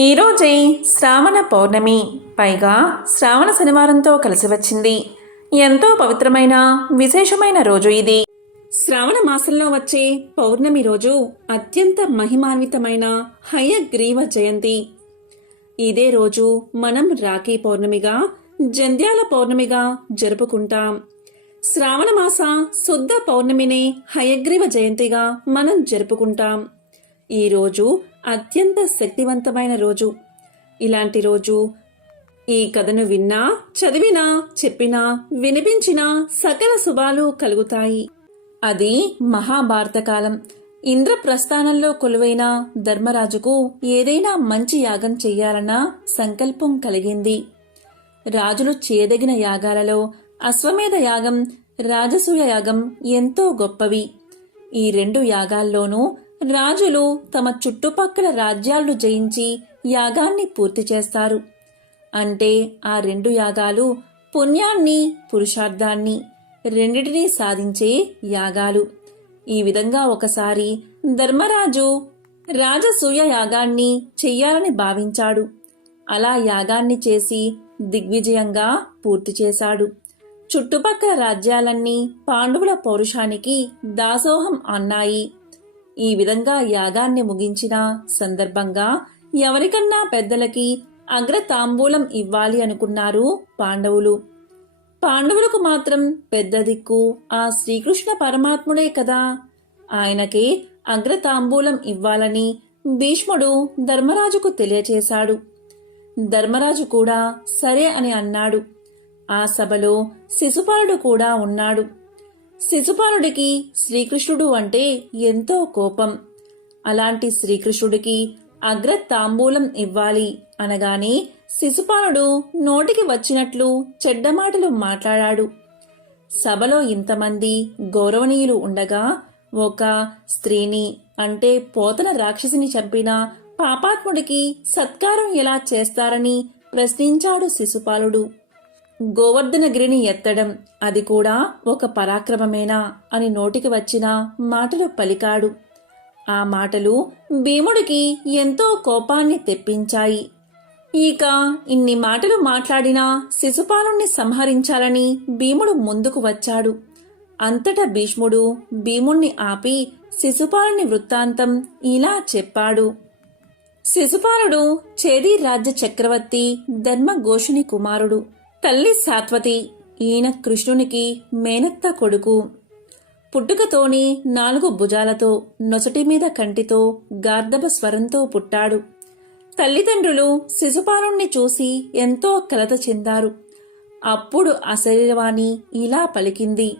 ఈరోజే శ్రావణ పౌర్ణమి. పైగా శ్రావణ శనివారంతో కలిసి వచ్చింది. ఎంతో పవిత్రమైన విశేషమైన రోజు ఇది. శ్రావణ మాసంలో వచ్చే పౌర్ణమి రోజు అత్యంత మహిమాన్వితమైన హయగ్రీవ జయంతి. ఇదే రోజు మనం రాఖీ పౌర్ణమిగా జంధ్యాల పౌర్ణమిగా జరుపుకుంటాం. శ్రావణ మాస శుద్ధ పౌర్ణమినే హయగ్రీవ జయంతిగా మనం జరుపుకుంటాం. ఈ రోజు అత్యంత శక్తివంతమైన రోజు. ఇలాంటి రోజు ఈ కథను విన్నా చదివినా చెప్పినా వినిపించినా సకల శుభాలు కలుగుతాయి. అది మహాభారత కాలం. ఇంద్రప్రస్థానంలో కొలువైన ధర్మరాజుకు ఏదైనా మంచి యాగం చెయ్యాలన్న సంకల్పం కలిగింది. రాజులు చేయదగిన యాగాలలో అశ్వమేధ యాగం రాజసూయ యాగం ఎంతో గొప్పవి. ఈ రెండు యాగాల్లోనూ రాజులు తమ చుట్టుపక్కల రాజ్యాలను జయించి యాగాన్ని పూర్తి చేస్తారు. అంటే ఆ రెండు యాగాలు పుణ్యాన్ని పురుషార్థాన్ని రెండిటినీ సాధించే యాగాలు. ఈ విధంగా ఒకసారి ధర్మరాజు రాజసూయ యాగాన్ని చెయ్యాలని భావించాడు. అలా యాగాన్ని చేసి దిగ్విజయంగా పూర్తి చేశాడు. చుట్టుపక్కల రాజ్యాలన్నీ పాండవుల పౌరుషానికి దాసోహం అన్నాయి. ఈ విధంగా యాగాన్ని ముగించిన సందర్భంగా ఎవరికన్నా పెద్దలకి అగ్ర తాంబూలం ఇవ్వాలి అనుకున్నారు పాండవులు. పాండవులకు మాత్రం పెద్ద దిక్కు ఆ శ్రీకృష్ణ పరమాత్ముడే కదా. ఆయనకే అగ్రతాంబూలం ఇవ్వాలని భీష్ముడు ధర్మరాజుకు తెలియచేశాడు. ధర్మరాజు కూడా సరే అని అన్నాడు. ఆ సభలో శిశుపాలుడు కూడా ఉన్నాడు. శిశుపాలుడికి శ్రీకృష్ణుడు అంటే ఎంతో కోపం. అలాంటి శ్రీకృష్ణుడికి అగ్ర తాంబూలం ఇవ్వాలి అనగానే శిశుపాలుడు నోటికి వచ్చినట్లు చెడ్డ మాటలు మాట్లాడాడు. సభలో ఇంతమంది గౌరవనీయులు ఉండగా ఒక స్త్రీని అంటే పోతన రాక్షసిని చంపిన పాపాత్ముడికి సత్కారం ఎలా చేస్తారని ప్రశ్నించాడు శిశుపాలుడు. గోవర్ధనగిరిని ఎత్తడం అది కూడా ఒక పరాక్రమమేనా అని నోటికి వచ్చిన మాటలు పలికాడు. ఆ మాటలు భీముడికి ఎంతో కోపాన్ని తెప్పించాయి. ఇక ఇన్ని మాటలు మాట్లాడినా శిశుపాలుణ్ణి సంహరించాలని భీముడు ముందుకు వచ్చాడు. అంతటా భీష్ముడు భీముణ్ణి ఆపి శిశుపాలుని వృత్తాంతం ఇలా చెప్పాడు. శిశుపాలుడు చేది రాజ్య చక్రవర్తి ధర్మఘోషుని కుమారుడు. తల్లి సాత్వతి ఈయన కృష్ణునికి మేనత్త కొడుకు. పుట్టుకతోని నాలుగు భుజాలతో నొసటి మీద కంటితో గార్ధబ స్వరంతో పుట్టాడు. తల్లిదండ్రులు శిశుపాలుణ్ణి చూసి ఎంతో కలత చెందారు. అప్పుడు అశరీరవాణి ఇలా పలికింది.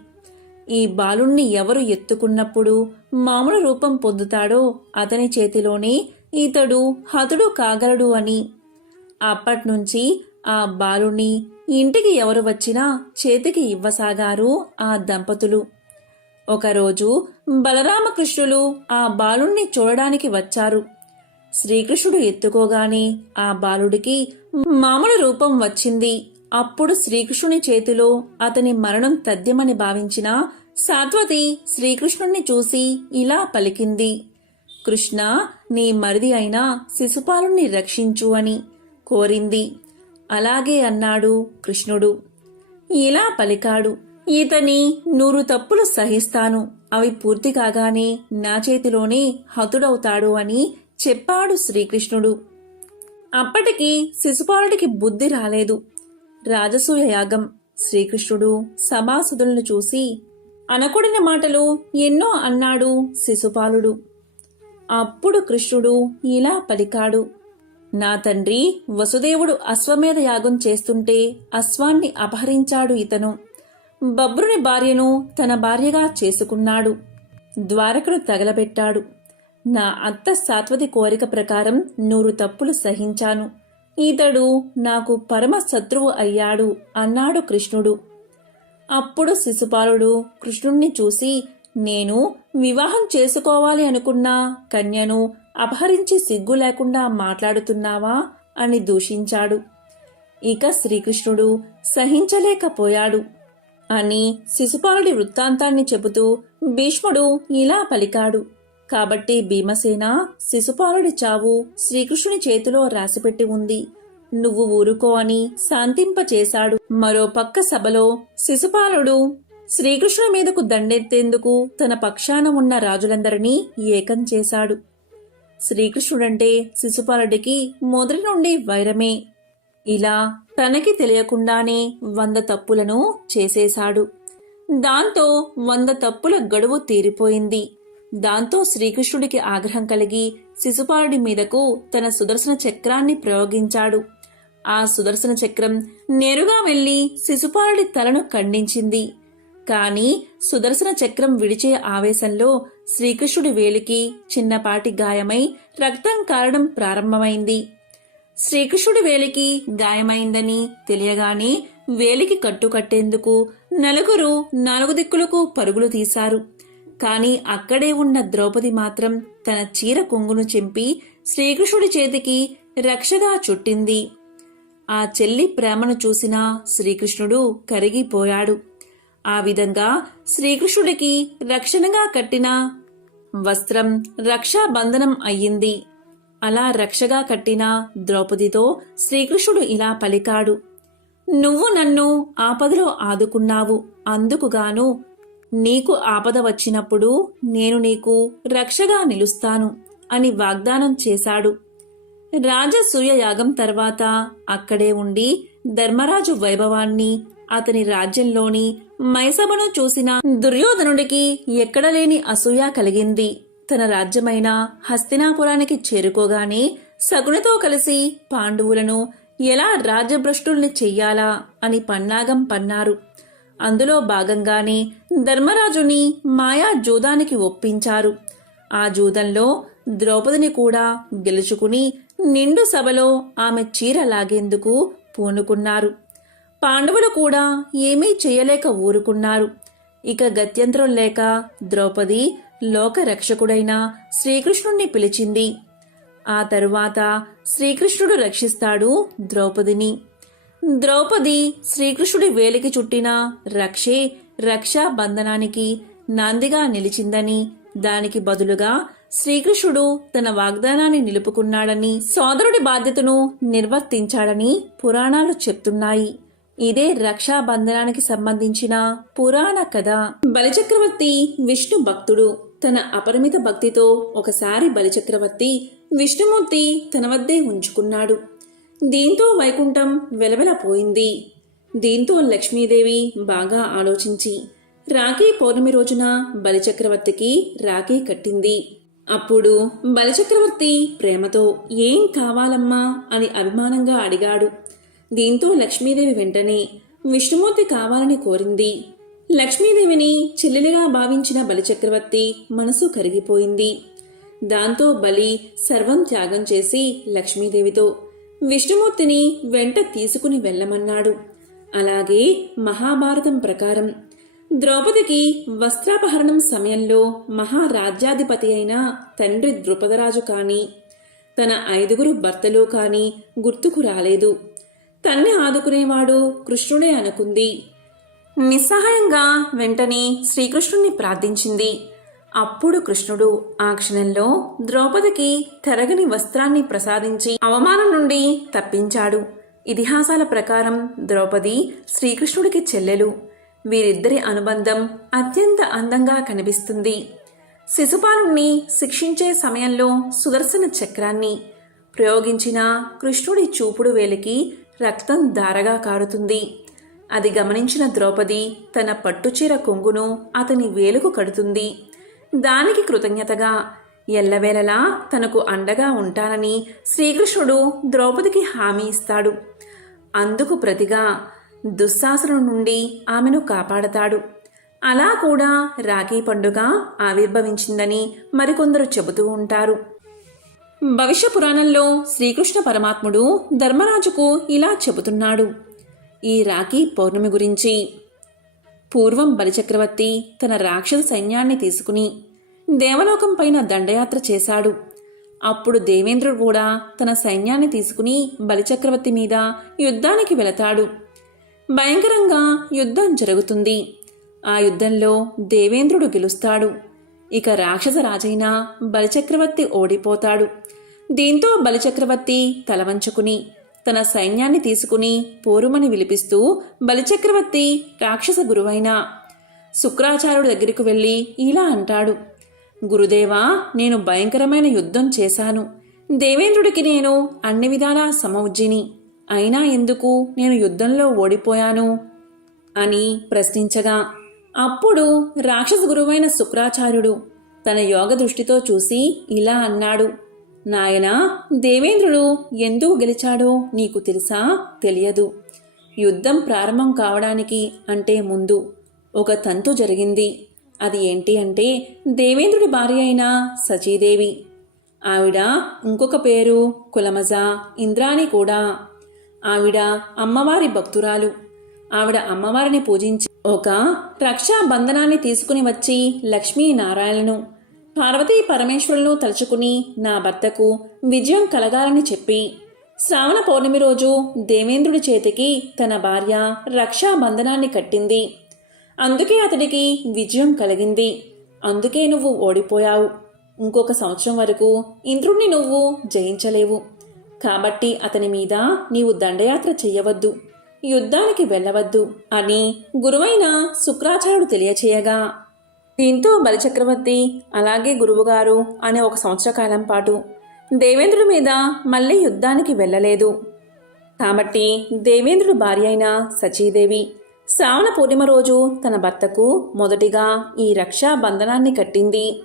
ఈ బాలుణ్ణి ఎవరు ఎత్తుకున్నప్పుడు మామూలు రూపం పొందుతాడో అతని చేతిలోనే ఇతడు హతుడు కాగలడు అని. అప్పట్నుంచి ఆ బాలుని ఇంటికి ఎవరు వచ్చినా చేతికి ఇవ్వసాగారు ఆ దంపతులు. ఒకరోజు బలరామకృష్ణులు ఆ బాలుణ్ణి చూడడానికి వచ్చారు. శ్రీకృష్ణుడు ఎత్తుకోగానే ఆ బాలుడికి మామూలు రూపం వచ్చింది. అప్పుడు శ్రీకృష్ణుని చేతిలో అతని మరణం తథ్యమని భావించిన సాత్వతి శ్రీకృష్ణుణ్ణి చూసి ఇలా పలికింది. కృష్ణ నీ మరిది అయిన శిశుపాలుణ్ణి రక్షించు అని కోరింది. అలాగే అన్నాడు కృష్ణుడు. ఇలా పలికాడు. ఈతని నూరు తప్పులు సహిస్తాను. అవి పూర్తి కాగానే నా చేతిలోనే హతుడవుతాడు అని చెప్పాడు శ్రీకృష్ణుడు. అప్పటికి శిశుపాలుడికి బుద్ధి రాలేదు. రాజసూయ యాగం. శ్రీకృష్ణుడు సభాసుదులను చూసి అనకూడని మాటలు ఎన్నో అన్నాడు శిశుపాలుడు. అప్పుడు కృష్ణుడు ఇలా పలికాడు. నా తండ్రి వసుదేవుడు అశ్వమేధ యాగం చేస్తుంటే అశ్వాన్ని అపహరించాడు ఇతను. బబ్రుని భార్యను తన భార్యగా చేసుకున్నాడు. ద్వారకను తగలబెట్టాడు. నా అత్త సాత్వతి కోరిక ప్రకారం నూరు తప్పులు సహించాను. ఇతడు నాకు పరమ శత్రువు అయ్యాడు అన్నాడు కృష్ణుడు. అప్పుడు శిశుపాలుడు కృష్ణుణ్ణి చూసి నేను వివాహం చేసుకోవాలి అనుకున్న కన్యను అపహరించి సిగ్గు లేకుండా మాట్లాడుతున్నావా? అని దూషించాడు. ఇక శ్రీకృష్ణుడు సహించలేకపోయాడు. అని శిశుపాలుడి వృత్తాంతాన్ని చెబుతూ భీష్ముడు ఇలా పలికాడు. కాబట్టి భీమసేన శిశుపాలుడి చావు శ్రీకృష్ణుని చేతిలో రాసిపెట్టి ఉంది. నువ్వు ఊరుకో అని శాంతింపచేశాడు. మరో పక్క సభలో శిశుపాలుడు శ్రీకృష్ణుని మీదకు దండెత్తేందుకు తన పక్షాన ఉన్న రాజులందరినీ ఏకం చేశాడు. శ్రీకృష్ణుడంటే శిశుపాలుడికి మొదటి నుండి వైరమే. ఇలా తనకి తెలియకుండానే వంద తప్పులను చేసేశాడు. దాంతో వంద తప్పుల గడువు తీరిపోయింది. దాంతో శ్రీకృష్ణుడికి ఆగ్రహం కలిగి శిశుపాలుడి మీదకు తన సుదర్శన చక్రాన్ని ప్రయోగించాడు. ఆ సుదర్శన చక్రం నేరుగా వెళ్ళి శిశుపాలుడి తలను ఖండించింది. కాని సుదర్శన చక్రం విడిచే ఆవేశంలో శ్రీకృష్ణుడి వేలికి చిన్నపాటి గాయమై రక్తం కారడం ప్రారంభమైంది. శ్రీకృష్ణుడి వేలికి గాయమైందని తెలియగానే వేలికి కట్టుకట్టేందుకు నలుగురు నాలుగు దిక్కులకు పరుగులు తీశారు. కాని అక్కడే ఉన్న ద్రౌపది మాత్రం తన చీర కొంగును చెంపి శ్రీకృష్ణుడి చేతికి రక్షగా చుట్టింది. ఆ చెల్లి ప్రేమను చూసిన శ్రీకృష్ణుడు కరిగిపోయాడు. ఆ విధంగా శ్రీకృష్ణుడికి రక్షణగా కట్టిన వస్త్రం రక్షాబంధనం అయ్యింది. అలా రక్షగా కట్టిన ద్రౌపదితో శ్రీకృష్ణుడు ఇలా పలికాడు. నువ్వు నన్ను ఆపదలో ఆదుకున్నావు. అందుకుగాను నీకు ఆపద వచ్చినప్పుడు నేను నీకు రక్షగా నిలుస్తాను అని వాగ్దానం చేశాడు. రాజసూయ యాగం తర్వాత అక్కడే ఉండి ధర్మరాజు వైభవాన్ని అతని రాజ్యంలోని మైసభను చూసిన దుర్యోధనుడికి ఎక్కడలేని అసూయ కలిగింది. తన రాజ్యమైన హస్తినాపురానికి చేరుకోగానే సగునితో కలిసి పాండవులను ఎలా రాజ్యభ్రష్టుల్ని చెయ్యాలా అని పన్నాగం పన్నారు. అందులో భాగంగానే ధర్మరాజుని మాయా జూదానికి ఒప్పించారు. ఆ జూదంలో ద్రౌపదిని కూడా గెలుచుకుని నిండు సభలో ఆమె చీర లాగేందుకు పూనుకున్నారు. పాండవులు కూడా ఏమీ చేయలేక ఊరుకున్నారు. ఇక గత్యంతరం లేక ద్రౌపది లోకరక్షకుడైన శ్రీకృష్ణుణ్ణి పిలిచింది. ఆ తరువాత శ్రీకృష్ణుడు రక్షిస్తాడు ద్రౌపదిని. ద్రౌపది శ్రీకృష్ణుడి వేలికి చుట్టిన రక్షే రక్షా బంధనానికి నాందిగా నిలిచిందని దానికి బదులుగా శ్రీకృష్ణుడు తన వాగ్దానాన్ని నిలుపుకున్నాడని సోదరుడి బాధ్యతను నిర్వర్తించాడని పురాణాలు చెప్తున్నాయి. ఇదే రక్షాబంధనానికి సంబంధించిన పురాణ కథ. బలిచక్రవర్తి విష్ణు భక్తుడు తన అపరిమిత భక్తితో ఒకసారి బలిచక్రవర్తి విష్ణుమూర్తి తన వద్దే ఉంచుకున్నాడు. దీంతో వైకుంఠం వెలవెలపోయింది. దీంతో లక్ష్మీదేవి బాగా ఆలోచించి రాఖీ పౌర్ణమి రోజున బలిచక్రవర్తికి రాఖీ కట్టింది. అప్పుడు బలిచక్రవర్తి ప్రేమతో ఏం కావాలమ్మా? అని అభిమానంగా అడిగాడు. దీంతో లక్ష్మీదేవి వెంటనే విష్ణుమూర్తి కావాలని కోరింది. లక్ష్మీదేవిని చెల్లెలిగా భావించిన బలిచక్రవర్తి మనసు కరిగిపోయింది. దాంతో బలి సర్వం త్యాగం చేసి లక్ష్మీదేవితో విష్ణుమూర్తిని వెంట తీసుకుని వెళ్ళమన్నాడు. అలాగే మహాభారతం ప్రకారం ద్రౌపదికి వస్త్రాపహరణం సమయంలో మహారాజ్యాధిపతి అయిన తండ్రి ద్రుపదరాజు కానీ తన ఐదుగురు భర్తలు కానీ గుర్తుకు రాలేదు. తన్ని ఆదుకునేవాడు కృష్ణుడే అనుకుంది. నిస్సహాయంగా వెంటనే శ్రీకృష్ణుణ్ణి ప్రార్థించింది. అప్పుడు కృష్ణుడు ఆ క్షణంలో ద్రౌపదికి తెరగని వస్త్రాన్ని ప్రసాదించి అవమానం నుండి తప్పించాడు. ఇతిహాసాల ప్రకారం ద్రౌపది శ్రీకృష్ణుడికి చెల్లెలు. వీరిద్దరి అనుబంధం అత్యంత అందంగా కనిపిస్తుంది. శిశుపాలుణ్ణి శిక్షించే సమయంలో సుదర్శన చక్రాన్ని ప్రయోగించిన కృష్ణుడి చూపుడు వేలికి రక్తం ధారగా కారుతుంది. అది గమనించిన ద్రౌపది తన పట్టుచీర కొంగును అతని వేలుకు కడుతుంది. దానికి కృతజ్ఞతగా ఎల్లవేళలా తనకు అండగా ఉంటానని శ్రీకృష్ణుడు ద్రౌపదికి హామీ ఇస్తాడు. అందుకు ప్రతిగా దుశ్శాసనం నుండి ఆమెను కాపాడతాడు. అలా కూడా రాఖీ పండుగ ఆవిర్భవించిందని మరికొందరు చెబుతూ ఉంటారు. భవిష్య పురాణంలో శ్రీకృష్ణ పరమాత్ముడు ధర్మరాజుకు ఇలా చెబుతున్నాడు. ఈ రాఖీ పౌర్ణమి గురించి. పూర్వం బలిచక్రవర్తి తన రాక్షస సైన్యాన్ని తీసుకుని దేవలోకం పైన దండయాత్ర చేశాడు. అప్పుడు దేవేంద్రుడు కూడా తన సైన్యాన్ని తీసుకుని బలిచక్రవర్తి మీద యుద్ధానికి వెళతాడు. భయంకరంగా యుద్ధం జరుగుతుంది. ఆ యుద్ధంలో దేవేంద్రుడు గెలుస్తాడు. ఇక రాక్షస రాజైన బలిచక్రవర్తి ఓడిపోతాడు. దీంతో బలిచక్రవర్తి తలవంచుకుని తన సైన్యాన్ని తీసుకుని పోరుమని విలిపిస్తూ బలిచక్రవర్తి రాక్షస గురువైన శుక్రాచార్యుడి దగ్గరికి వెళ్ళి ఇలా అంటాడు గురుదేవా నేను భయంకరమైన యుద్ధం చేశాను. దేవేంద్రుడికి నేను అన్ని విధాలా సమవుజ్జిని. అయినా ఎందుకు నేను యుద్ధంలో ఓడిపోయాను? అని ప్రశ్నించగా అప్పుడు రాక్షస గురువైన శుక్రాచార్యుడు తన యోగ దృష్టితో చూసి ఇలా అన్నాడు నాయనా దేవేంద్రుడు ఎందుకు గెలిచాడో నీకు తెలుసా? తెలియదు. యుద్ధం ప్రారంభం కావడానికి అంటే ముందు. ఒక తంతు జరిగింది. అది ఏంటి అంటే దేవేంద్రుడి భార్య అయిన సచీదేవి ఆవిడ ఇంకొక పేరు కులమజ ఇంద్రాణి కూడా. ఆవిడ అమ్మవారి భక్తురాలు. ఆవిడ అమ్మవారిని పూజించి ఒక రక్షాబంధనాన్ని తీసుకుని వచ్చి లక్ష్మీనారాయణను పార్వతీ పరమేశ్వరులను తలుచుకుని నా భర్తకు విజయం కలగాలని చెప్పి శ్రావణ పౌర్ణమి రోజు దేవేంద్రుడి చేతికి తన భార్య రక్షా బంధనాన్ని కట్టింది. అందుకే అతడికి విజయం కలిగింది. అందుకే నువ్వు ఓడిపోయావు. ఇంకొక సంవత్సరం వరకు ఇంద్రుణ్ణి నువ్వు జయించలేవు. కాబట్టి అతని మీద నీవు దండయాత్ర చెయ్యవద్దు. యుద్ధానికి వెళ్ళవద్దు అని గురువైన శుక్రాచార్యుడు తెలియచేయగా దీంతో బలిచక్రవర్తి అలాగే గురువుగారు అనే ఒక సంవత్సర కాలం పాటు దేవేంద్రుడి మీద మళ్ళీ యుద్ధానికి వెళ్ళలేదు. కాబట్టి దేవేంద్రుడి భార్య అయిన సచీదేవి శ్రావణ పూర్ణిమ రోజు తన భర్తకు మొదటిగా ఈ రక్షా బంధనాన్ని కట్టింది.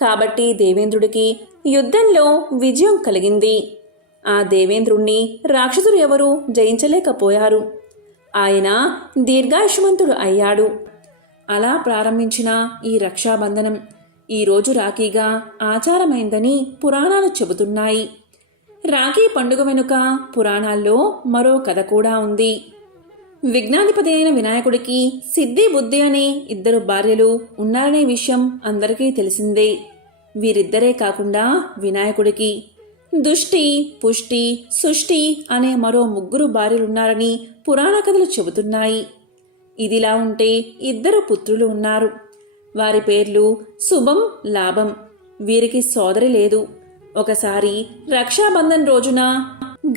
కాబట్టి దేవేంద్రుడికి యుద్ధంలో విజయం కలిగింది. ఆ దేవేంద్రుణ్ణి రాక్షసులు ఎవరూ జయించలేకపోయారు. ఆయన దీర్ఘాయుష్మంతుడు అయ్యాడు. అలా ప్రారంభించిన ఈ రక్షాబంధనం ఈరోజు రాఖీగా ఆచారమైందని పురాణాలు చెబుతున్నాయి. రాఖీ పండుగ వెనుక పురాణాల్లో మరో కథ కూడా ఉంది. విజ్ఞాధిపతి అయిన వినాయకుడికి సిద్ధి బుద్ధి అనే ఇద్దరు భార్యలు ఉన్నారనే విషయం అందరికీ తెలిసిందే. వీరిద్దరే కాకుండా వినాయకుడికి దుష్టి పుష్టి సుష్టి అనే మరో ముగ్గురు భార్యలున్నారని పురాణ కథలు చెబుతున్నాయి. ఇదిలా ఉంటే ఇద్దరు పుత్రులు ఉన్నారు. వారి పేర్లు శుభం లాభం. వీరికి సోదరి లేదు. ఒకసారి రక్షాబంధన్ రోజున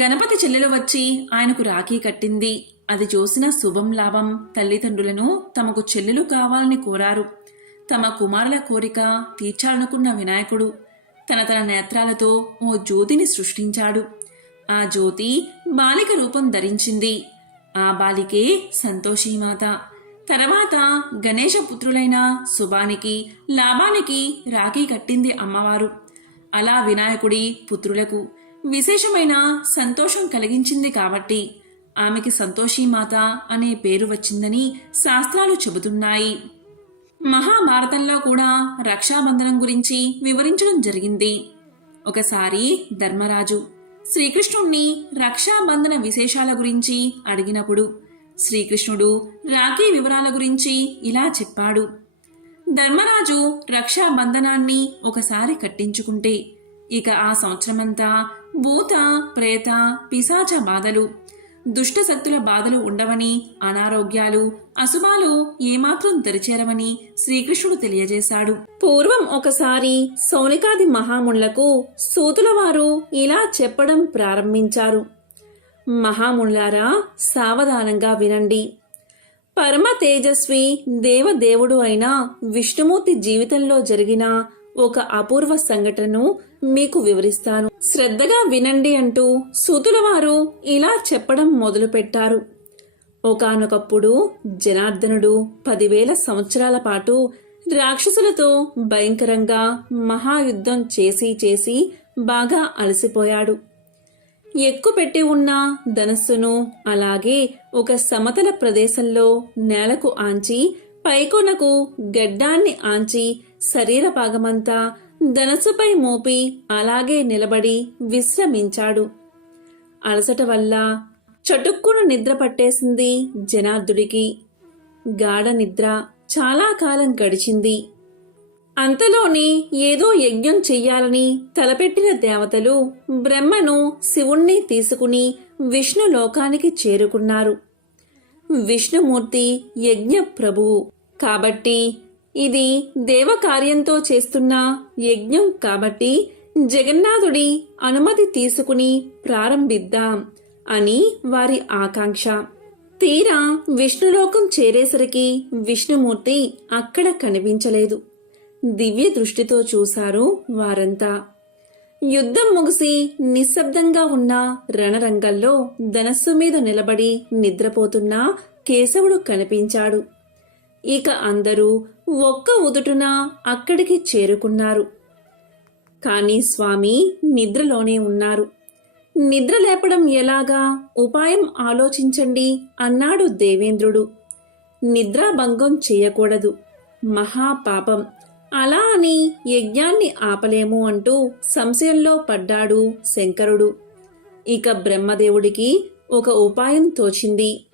గణపతి చెల్లెలు వచ్చి ఆయనకు రాఖీ కట్టింది. అది చూసిన శుభం లాభం తల్లిదండ్రులను తమకు చెల్లెలు కావాలని కోరారు. తమ కుమారుల కోరిక తీర్చాలనుకున్న వినాయకుడు తన తన నేత్రాలతో ఓ జ్యోతిని సృష్టించాడు. ఆ జ్యోతి బాలిక రూపం ధరించింది. ఆ బాలికే సంతోషీమాత తర్వాత గణేష పుత్రులైన శుభానికి లాభానికి రాఖీ కట్టింది అమ్మవారు. అలా వినాయకుడి పుత్రులకు విశేషమైన సంతోషం కలిగించింది కాబట్టి ఆమెకి సంతోషీమాత అనే పేరు వచ్చిందని శాస్త్రాలు చెబుతున్నాయి. మహాభారతంలో కూడా రక్షాబంధనం గురించి వివరించడం జరిగింది. ఒకసారి ధర్మరాజు శ్రీకృష్ణుణ్ణి రక్షాబంధన విశేషాల గురించి అడిగినప్పుడు శ్రీకృష్ణుడు రాఖీ వివరాల గురించి ఇలా చెప్పాడు. ధర్మరాజు రక్షాబంధనాన్ని ఒకసారి కట్టించుకుంటే ఇక ఆ సంవత్సరమంతా భూత ప్రేత పిశాచ బాధలు దుష్ట శక్తుల బాధలు ఉండవని అనారోగ్యాలు అశుభాలు ఏమాత్రం తెరిచేరవని శ్రీకృష్ణుడు తెలియజేశాడు. పూర్వం ఒకసారి సౌనికాది మహాముళ్ళకు సూతుల వారు ఇలా చెప్పడం ప్రారంభించారు. మహాముళ్ళారా సావధానంగా వినండి. పరమ తేజస్వి దేవదేవుడు అయిన విష్ణుమూర్తి జీవితంలో జరిగిన ఒక అపూర్వ సంఘటనను మీకు వివరిస్తాను. శ్రద్ధగా వినండి అంటూ సూతుల వారు ఇలా చెప్పడం మొదలుపెట్టారు. ఒకానొకప్పుడు జనార్దనుడు పదివేల సంవత్సరాల పాటు రాక్షసులతో భయంకరంగా మహాయుద్ధం చేసి చేసి బాగా అలసిపోయాడు. ఎక్కుపెట్టి ఉన్న ధనస్సును అలాగే ఒక సమతల ప్రదేశంలో నేలకు ఆంచి పైకొనకు గడ్డాన్ని ఆంచి శరీర భాగమంతా ధనస్సుపై మోపి అలాగే నిలబడి విశ్రమించాడు. అలసట వల్ల చటుక్కున నిద్ర పట్టేసింది జనార్దుడికి. గాఢ నిద్ర చాలా కాలం గడిచింది. అంతలోనే ఏదో యజ్ఞం చెయ్యాలని తలపెట్టిన దేవతలు బ్రహ్మను శివుణ్ణి తీసుకుని విష్ణు లోకానికి చేరుకున్నారు. విష్ణుమూర్తి యజ్ఞ ప్రభువు కాబట్టి ఇది దేవకార్యంతో చేస్తున్న యజ్ఞం కాబట్టి జగన్నాథుడి అనుమతి తీసుకుని ప్రారంభిద్దాం అని వారి ఆకాంక్ష. తీరా విష్ణులోకం చేరేసరికి విష్ణుమూర్తి అక్కడ కనిపించలేదు. దివ్య దృష్టితో చూశారు వారంతా. యుద్ధం ముగిసి నిశ్శబ్దంగా ఉన్న రణరంగంలో ధనస్సు మీద నిలబడి నిద్రపోతున్న కేశవుడు కనిపించాడు. ఇక అందరూ ఒక్క ఉదుటున అక్కడికి చేరుకున్నారు. కానీ స్వామి నిద్రలోనే ఉన్నారు. నిద్ర లేపడం ఎలాగా? ఉపాయం ఆలోచించండి అన్నాడు దేవేంద్రుడు. నిద్రాభంగం చేయకూడదు. మహాపాపం అలా అని యజ్ఞాన్ని ఆపలేము అంటూ సంశయంలో పడ్డాడు శంకరుడు. ఇక బ్రహ్మదేవుడికి ఒక ఉపాయం తోచింది.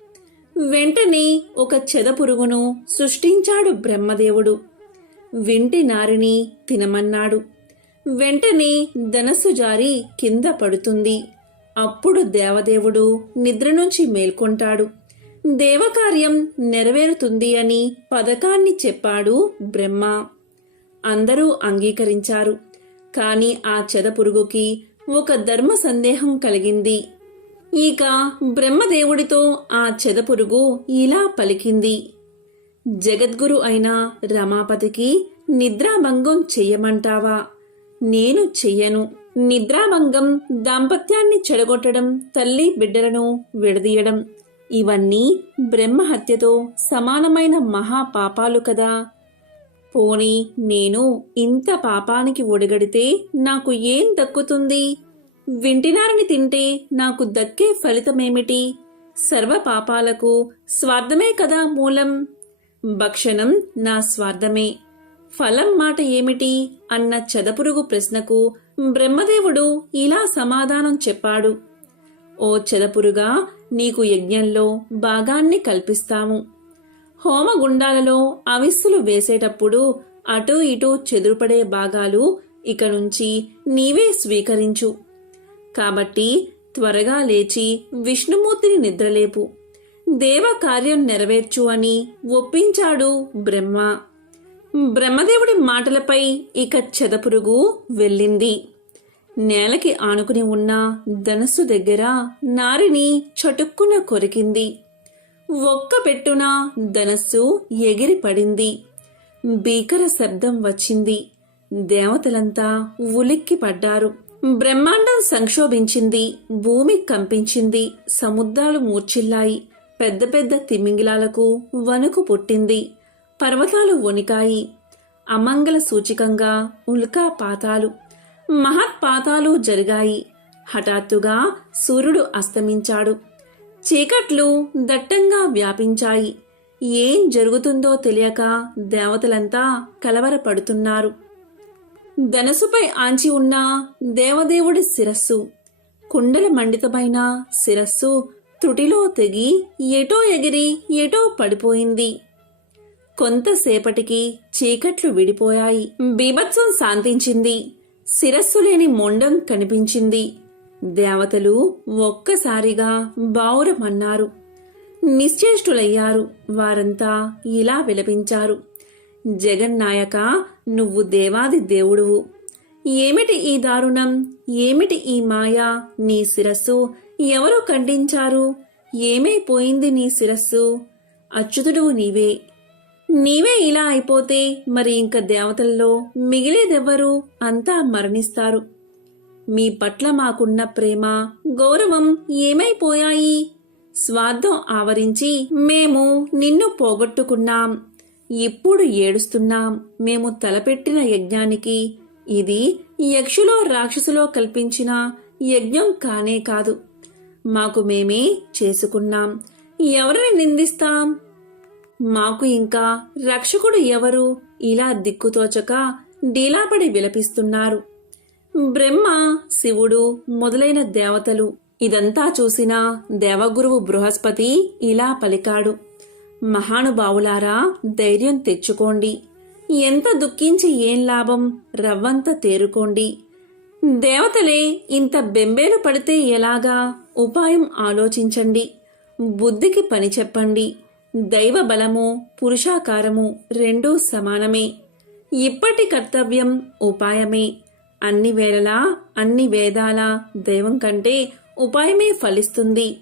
వెంటనే ఒక చెదపురుగును సృష్టించాడు బ్రహ్మదేవుడు. వింటి నారిని తినమన్నాడు. వెంటనే ధనస్సు జారి కింద పడుతుంది. అప్పుడు దేవదేవుడు నిద్ర నుంచి మేల్కొంటాడు. దేవకార్యం నెరవేరుతుంది అని పథకాన్ని చెప్పాడు బ్రహ్మ. అందరూ అంగీకరించారు. కాని ఆ చెదపురుగుకి ఒక ధర్మ సందేహం కలిగింది. ఇక బ్రహ్మదేవుడితో ఆ చెదపురుగు ఇలా పలికింది. జగద్గురు అయిన రమాపతికి నిద్రాభంగం చెయ్యమంటావా? నేను చెయ్యను. నిద్రాభంగం దాంపత్యాన్ని చెడగొట్టడం తల్లి బిడ్డలను విడదీయడం ఇవన్నీ బ్రహ్మహత్యతో సమానమైన మహాపాపాలు కదా. పోనీ నేను ఇంత పాపానికి ఒడిగడితే నాకు ఏం దక్కుతుంది? వింటినారని తింటే నాకు దక్కే ఫలితమేమిటి? సర్వ పాపాలకు స్వార్థమే కదా మూలం. భక్షణం నా స్వార్థమే. ఫలం మాట ఏమిటి? అన్న చెదపురుగు ప్రశ్నకు బ్రహ్మదేవుడు ఇలా సమాధానం చెప్పాడు. ఓ చెదపురుగా నీకు యజ్ఞంలో భాగాన్ని కల్పిస్తాము. హోమగుండాలలో అవిస్సులు వేసేటప్పుడు అటూ ఇటూ చెదురుపడే భాగాలు ఇక నుంచి నీవే స్వీకరించు. కాబట్టి త్వరగా లేచి విష్ణుమూర్తిని నిద్రలేపు. దేవ కార్యం నెరవేర్చు అని ఒప్పించాడు బ్రహ్మ. బ్రహ్మదేవుడి మాటలపై ఇక చెదపురుగు వెళ్ళింది. నేలకి ఆనుకుని ఉన్న ధనస్సు దగ్గర నారిని చటుక్కున కొరికింది. ఒక్క పెట్టున ధనస్సు ఎగిరి పడింది భీకర శబ్దం వచ్చింది. దేవతలంతా ఉలిక్కి పడ్డారు బ్రహ్మాండం సంక్షోభించింది భూమి కంపించింది సముద్రాలు మూర్చిల్లాయి పెద్ద పెద్ద తిమింగిలాలకు వణుకు పుట్టింది పర్వతాలు వణికాయి అమంగళ సూచికంగా ఉల్కాపాతాలు మహత్పాతాలు జరిగాయి. హఠాత్తుగా సూర్యుడు అస్తమించాడు. చీకట్లు దట్టంగా వ్యాపించాయి. ఏం జరుగుతుందో తెలియక దేవతలంతా కలవరపడుతున్నారు. ధనసుపై ఆంచి ఉన్న దేవదేవుడి శిరస్సు కుండల మండితమైన శిరస్సు త్రుటిలో తెగి ఎటో ఎగిరి ఎటో పడిపోయింది. కొంతసేపటికి చీకట్లు విడిపోయాయి. బీభత్సం శాంతించింది. శిరస్సు లేని మొండం కనిపించింది. దేవతలు ఒక్కసారిగా బావురమన్నారు. నిశ్చేష్టులయ్యారు. వారంతా ఇలా విలపించారు. జగన్నాయక నువ్వు దేవాది దేవుడువు. ఏమిటి ఈ దారుణం? ఏమిటి ఈ మాయ? నీ శిరస్సు ఎవరు ఖండించారు? ఏమైపోయింది నీ శిరస్సు? అచ్యుతుడు నీవే. నీవే ఇలా అయిపోతే మరి ఇంక దేవతల్లో మిగిలేదెవ్వరు? అంతా మరణిస్తారు. మీ పట్ల మాకున్న ప్రేమ గౌరవం ఏమైపోయాయి స్వార్థం ఆవరించి మేము నిన్ను పోగొట్టుకున్నాం. ఇప్పుడు ఏడుస్తున్నాం. మేము తలపెట్టిన యజ్ఞానికి. ఇది యక్షులో రాక్షసులో కల్పించిన యజ్ఞం కానే కాదు. మాకు మేమే చేసుకున్నాం. ఎవరిని నిందిస్తాం? మాకు ఇంకా రక్షకుడు ఎవరు? ఇలా దిక్కుతోచక డీలాపడి విలపిస్తున్నారు. బ్రహ్మ శివుడు మొదలైన దేవతలు. ఇదంతా చూసిన దేవగురువు బృహస్పతి ఇలా పలికాడు. మహానుభావులారా ధైర్యం తెచ్చుకోండి. ఎంత దుఃఖించి ఏం లాభం రవ్వంత తేరుకోండి. దేవతలే ఇంత బెంబేలు పడితే ఎలాగా? ఉపాయం ఆలోచించండి. బుద్ధికి పని చెప్పండి. దైవ బలము పురుషాకారము రెండూ సమానమే. ఇప్పటి కర్తవ్యం ఉపాయమే. అన్ని వేళలా అన్ని వేదాల దైవం కంటే ఉపాయమే ఫలిస్తుంది.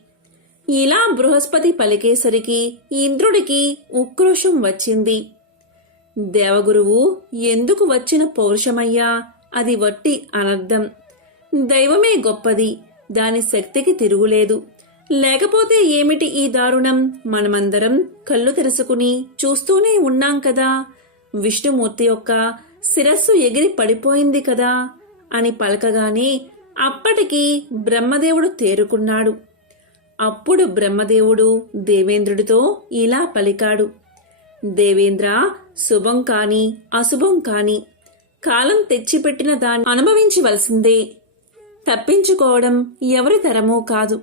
ఇలా బృహస్పతి పలికేసరికి ఇంద్రుడికి ఉక్రోషం వచ్చింది. దేవగురువు ఎందుకు వచ్చిన పౌరుషమయ్యా? అది వట్టి అనర్థం. దైవమే గొప్పది. దాని శక్తికి తిరుగులేదు. లేకపోతే ఏమిటి ఈ దారుణం? మనమందరం కళ్ళు తెరుచుకుని చూస్తూనే ఉన్నాం కదా. విష్ణుమూర్తి యొక్క శిరస్సు ఎగిరి పడిపోయింది కదా అని పలకగానే అప్పటికి బ్రహ్మదేవుడు తేరుకున్నాడు. అప్పుడు బ్రహ్మదేవుడు దేవేంద్రుడితో ఇలా పలికాడు. దేవేంద్ర శుభం కాని అశుభం కాని కాలం తెచ్చిపెట్టిన దాన్ని అనుభవించవలసిందే. తప్పించుకోవడం ఎవరి తరమూ కాదు.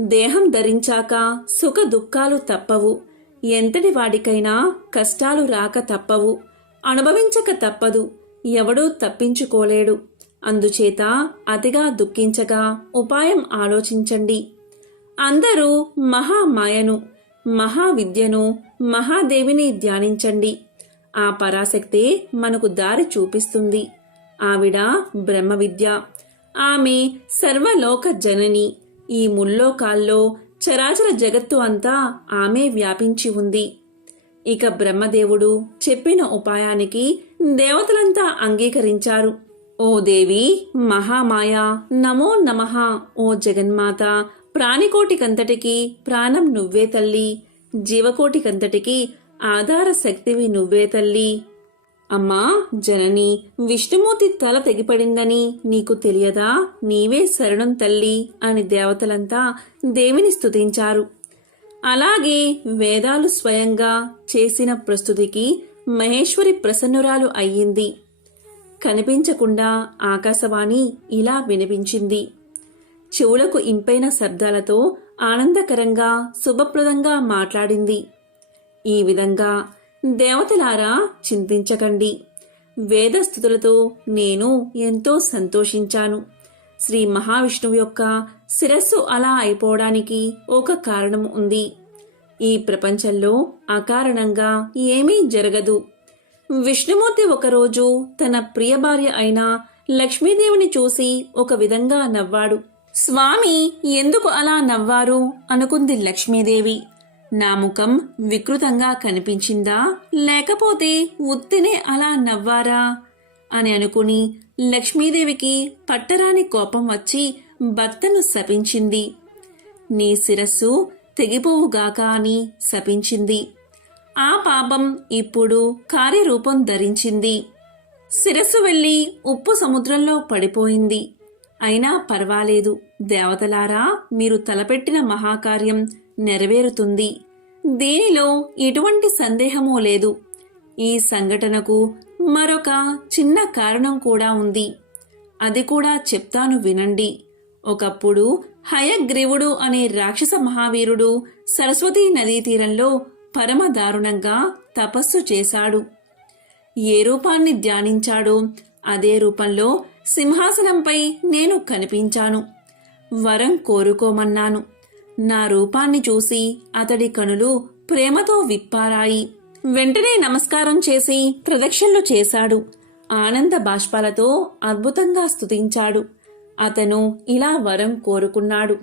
దేహం ధరించాక సుఖ దుఃఖాలు తప్పవు. ఎంతటి వాడికైనా కష్టాలు రాక తప్పవు. అనుభవించక తప్పదు. ఎవడూ తప్పించుకోలేడు. అందుచేత అతిగా దుఃఖించగా ఉపాయం ఆలోచించండి. అందరూ మహామాయను మహావిద్యను మహాదేవిని ధ్యానించండి. ఆ పరాశక్తే మనకు దారి చూపిస్తుంది. ఆవిడ బ్రహ్మ విద్య ఆమె సర్వలోక జనని. ఈ ముల్లోకాల్లో చరాచర జగత్తు అంతా ఆమె వ్యాపించి ఉంది. ఇక బ్రహ్మదేవుడు చెప్పిన ఉపాయానికి దేవతలంతా అంగీకరించారు. ఓ దేవి మహామాయ నమో నమః ఓ జగన్మాత ప్రాణికోటికంతటికీ ప్రాణం నువ్వే తల్లి. జీవకోటికంతటికీ ఆధార శక్తివి నువ్వే తల్లి. అమ్మా జనని విష్ణుమూర్తి తల తెగిపడిందని నీకు తెలియదా? నీవే శరణం తల్లి అని దేవతలంతా దేవిని స్తుతించారు. అలాగే వేదాలు స్వయంగా చేసిన ప్రస్తుతికి మహేశ్వరి ప్రసన్నురాలు అయ్యింది. కనిపించకుండా ఆకాశవాణి ఇలా వినిపించింది. చెవులకు ఇంపైన శబ్దాలతో ఆనందకరంగా శుభప్రదంగా మాట్లాడింది. ఈ విధంగా దేవతలారా చింతించకండి. వేదస్థుతులతో నేను ఎంతో సంతోషించాను. శ్రీ మహావిష్ణువు యొక్క శిరస్సు అలా అయిపోవడానికి ఒక కారణం ఉంది. ఈ ప్రపంచంలో అకారణంగా ఏమీ జరగదు. విష్ణుమూర్తి ఒకరోజు తన ప్రియ భార్య అయిన లక్ష్మీదేవిని చూసి ఒక విధంగా నవ్వాడు. స్వామి ఎందుకు అలా నవ్వారు? అనుకుంది లక్ష్మీదేవి. నా ముఖం వికృతంగా కనిపించిందా? లేకపోతే ఉత్తినే అలా నవ్వారా? అని అనుకుని లక్ష్మీదేవికి పట్టరాని కోపం వచ్చి భర్తను శపించింది. నీ శిరస్సు తెగిపోవుగాక అని శపించింది. ఆ పాపం ఇప్పుడు కార్యరూపం ధరించింది. శిరస్సు వెళ్ళి ఉప్పు సముద్రంలో పడిపోయింది. అయినా పర్వాలేదు. దేవతలారా మీరు తలపెట్టిన మహాకార్యం నెరవేరుతుంది. దీనిలో ఎటువంటి సందేహమూ లేదు. ఈ సంఘటనకు మరొక చిన్న కారణం కూడా ఉంది. అది కూడా చెప్తాను వినండి. ఒకప్పుడు హయగ్రీవుడు అనే రాక్షస మహావీరుడు సరస్వతీ నదీ తీరంలో పరమ దారుణంగా తపస్సు చేశాడు. ఏ రూపాన్ని ధ్యానించాడో అదే రూపంలో సింహాసనంపై నేను కనిపించాను. వరం కోరుకోమన్నాను. నా రూపాన్ని చూసి అతడి కనులు ప్రేమతో విప్పారాయి. వెంటనే నమస్కారం చేసి ప్రదక్షిణలు చేశాడు. ఆనంద బాష్పాలతో అద్భుతంగా స్తుతించాడు. అతను ఇలా వరం కోరుకున్నాడు.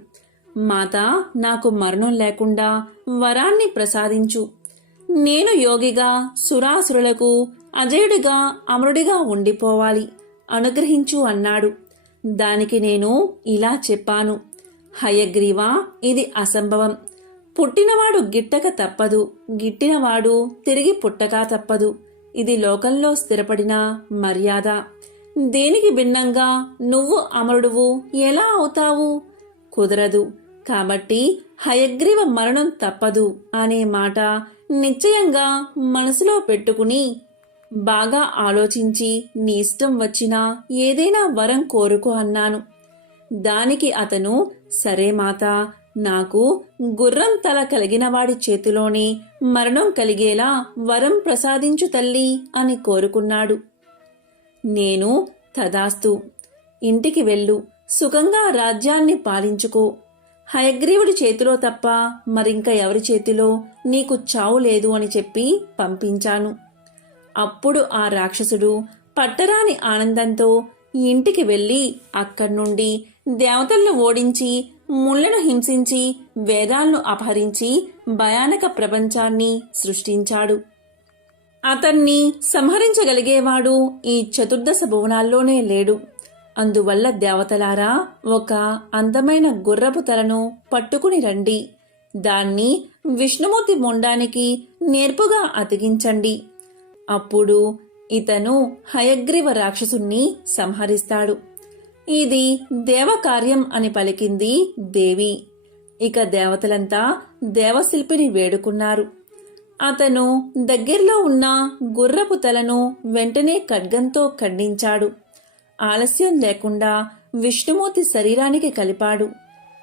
మాత నాకు మరణం లేకుండా వరాన్ని ప్రసాదించు. నేను యోగిగా సురాసురులకు అజయుడిగా అమరుడిగా ఉండిపోవాలి. అనుగ్రహించు అన్నాడు. దానికి నేను ఇలా చెప్పాను. హయగ్రీవా ఇది అసంభవం. పుట్టినవాడు గిట్టక తప్పదు. గిట్టినవాడు తిరిగి పుట్టక తప్పదు. ఇది లోకంలో స్థిరపడిన మర్యాద. దేనికి భిన్నంగా నువ్వు అమరుడువు? ఎలా అవుతావు? కుదరదు. కాబట్టి హయగ్రీవ మరణం తప్పదు అనే మాట నిశ్చయంగా మనసులో పెట్టుకుని బాగా ఆలోచించి నీ ఇష్టం వచ్చినా ఏదైనా వరం కోరుకో అన్నాను. దానికి అతను సరే మాత నాకు గుర్రం తల కలిగిన వాడి చేతిలోనే మరణం కలిగేలా వరం ప్రసాదించు తల్లి అని కోరుకున్నాడు. నేను తదాస్తు ఇంటికి వెళ్ళు సుఖంగా రాజ్యాన్ని పాలించుకో. హయగ్రీవుడి చేతిలో తప్ప మరింక ఎవరి చేతిలో నీకు చావు లేదు అని చెప్పి పంపించాను. అప్పుడు ఆ రాక్షసుడు పట్టరాని ఆనందంతో ఇంటికి వెళ్ళి అక్కడి నుండి దేవతలను ఓడించి ముళ్ళను హింసించి వేదాలను అపహరించి భయానక ప్రపంచాన్ని సృష్టించాడు. అతన్ని సంహరించగలిగేవాడు ఈ చతుర్దశ భువనాల్లోనే లేడు. అందువల్ల దేవతలారా ఒక అందమైన గుర్రపు తలను పట్టుకుని రండి. దాన్ని విష్ణుమూర్తి మొండానికి నేర్పుగా అతికించండి. అప్పుడు ఇతను హయగ్రీవ రాక్షసుణ్ణి సంహరిస్తాడు. ఇది దేవకార్యం అని పలికింది దేవి. ఇక దేవతలంతా దేవశిల్పిని వేడుకున్నారు. అతను దగ్గరలో ఉన్న గుర్రపు తలను వెంటనే ఖడ్గంతో ఖండించాడు. ఆలస్యం లేకుండా విష్ణుమూర్తి శరీరానికి కలిపాడు.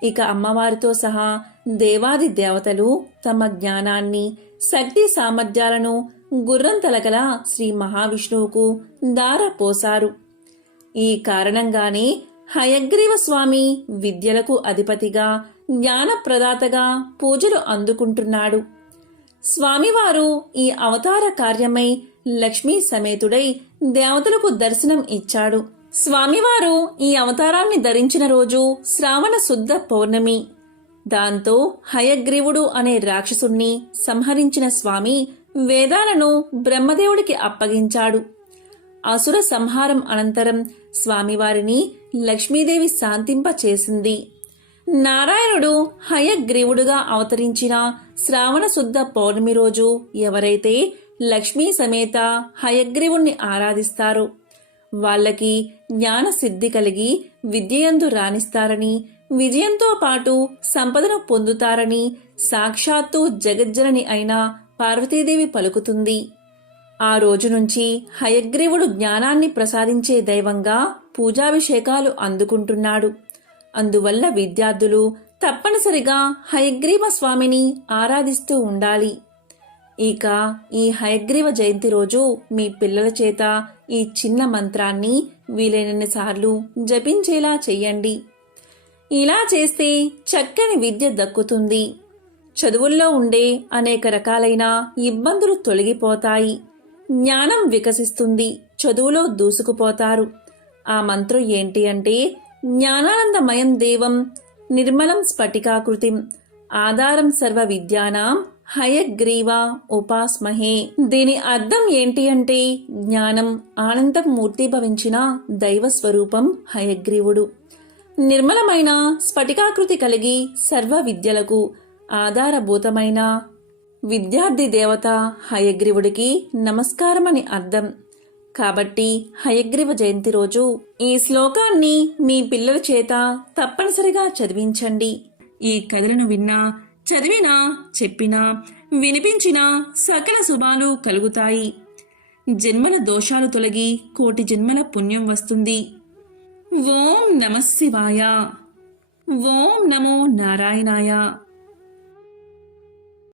ఇక అమ్మవారితో సహా దేవాది దేవతలు తమ జ్ఞానాన్ని శక్తి సామర్థ్యాలను గుర్రం తలకల శ్రీ మహావిష్ణువుకు దార పోశారు. ఈ కారణంగానే హయగ్రీవ స్వామి విద్యలకు అధిపతిగా జ్ఞానప్రదాతగా పూజలు అందుకుంటున్నాడు. స్వామివారు ఈ అవతార కార్యమై లక్ష్మీ సమేతుడై దేవతలకు దర్శనం ఇచ్చాడు. స్వామివారు ఈ అవతారాన్ని ధరించిన రోజు శ్రావణ శుద్ధ పౌర్ణమి. దాంతో హయగ్రీవుడు అనే రాక్షసుణ్ణి సంహరించిన స్వామి వేదాలను బ్రహ్మదేవుడికి అప్పగించాడు. అసుర సంహారం అనంతరం స్వామివారిని లక్ష్మీదేవి శాంతింప చేసింది. నారాయణుడు హయగ్రీవుడుగా అవతరించిన శ్రావణ శుద్ధ పౌర్ణమి రోజు ఎవరైతే లక్ష్మీ సమేత హయగ్రీవుణ్ణి ఆరాధిస్తారో వాళ్ళకి జ్ఞాన సిద్ధి కలిగి విద్యయందు రాణిస్తారని విజయంతో పాటు సంపదను పొందుతారని సాక్షాత్తు జగజ్జనని అయిన పార్వతీదేవి పలుకుతుంది. ఆ రోజు నుంచి హయగ్రీవుడు జ్ఞానాన్ని ప్రసాదించే దైవంగా పూజాభిషేకాలు అందుకుంటున్నాడు. అందువల్ల విద్యార్థులు తప్పనిసరిగా హయగ్రీవ స్వామిని ఆరాధిస్తూ ఉండాలి. ఇక ఈ హయగ్రీవ జయంతి రోజు మీ పిల్లల చేత ఈ చిన్న మంత్రాన్ని వీలైనన్ని సార్లు జపించేలా చెయ్యండి. ఇలా చేస్తే చక్కని విద్య దక్కుతుంది. చదువుల్లో ఉండే అనేక రకాలైన ఇబ్బందులు తొలగిపోతాయి. జ్ఞానం వికసిస్తుంది. చదువులో దూసుకుపోతారు. ఆ మంత్రం ఏంటి అంటే జ్ఞానానందమయం దేవం నిర్మలం స్ఫటికాకృతిం ఆధారం సర్వ విద్యానాం హయగ్రీవ ఉపాస్మహే. దీని అర్థం ఏంటి అంటే జ్ఞానం ఆనందం మూర్తిభవించిన దైవ స్వరూపం హయగ్రీవుడు. నిర్మలమైన స్ఫటికాకృతి కలిగి సర్వ విద్యలకు ఆధారభూతమైన విద్యార్థి దేవత హయగ్రీవుడికి నమస్కారమని అర్థం. కాబట్టి హయగ్రీవ జయంతి రోజు ఈ శ్లోకాన్ని మీ పిల్లల చేత తప్పనిసరిగా చదివించండి. ఈ కథలను విన్నా చదివినా చెప్పినా వినిపించినా సకల శుభాలు కలుగుతాయి. జన్మల దోషాలు తొలగి కోటి జన్మల పుణ్యం వస్తుంది. ఓం నమ శివాయ. ఓం నమో నారాయణాయ.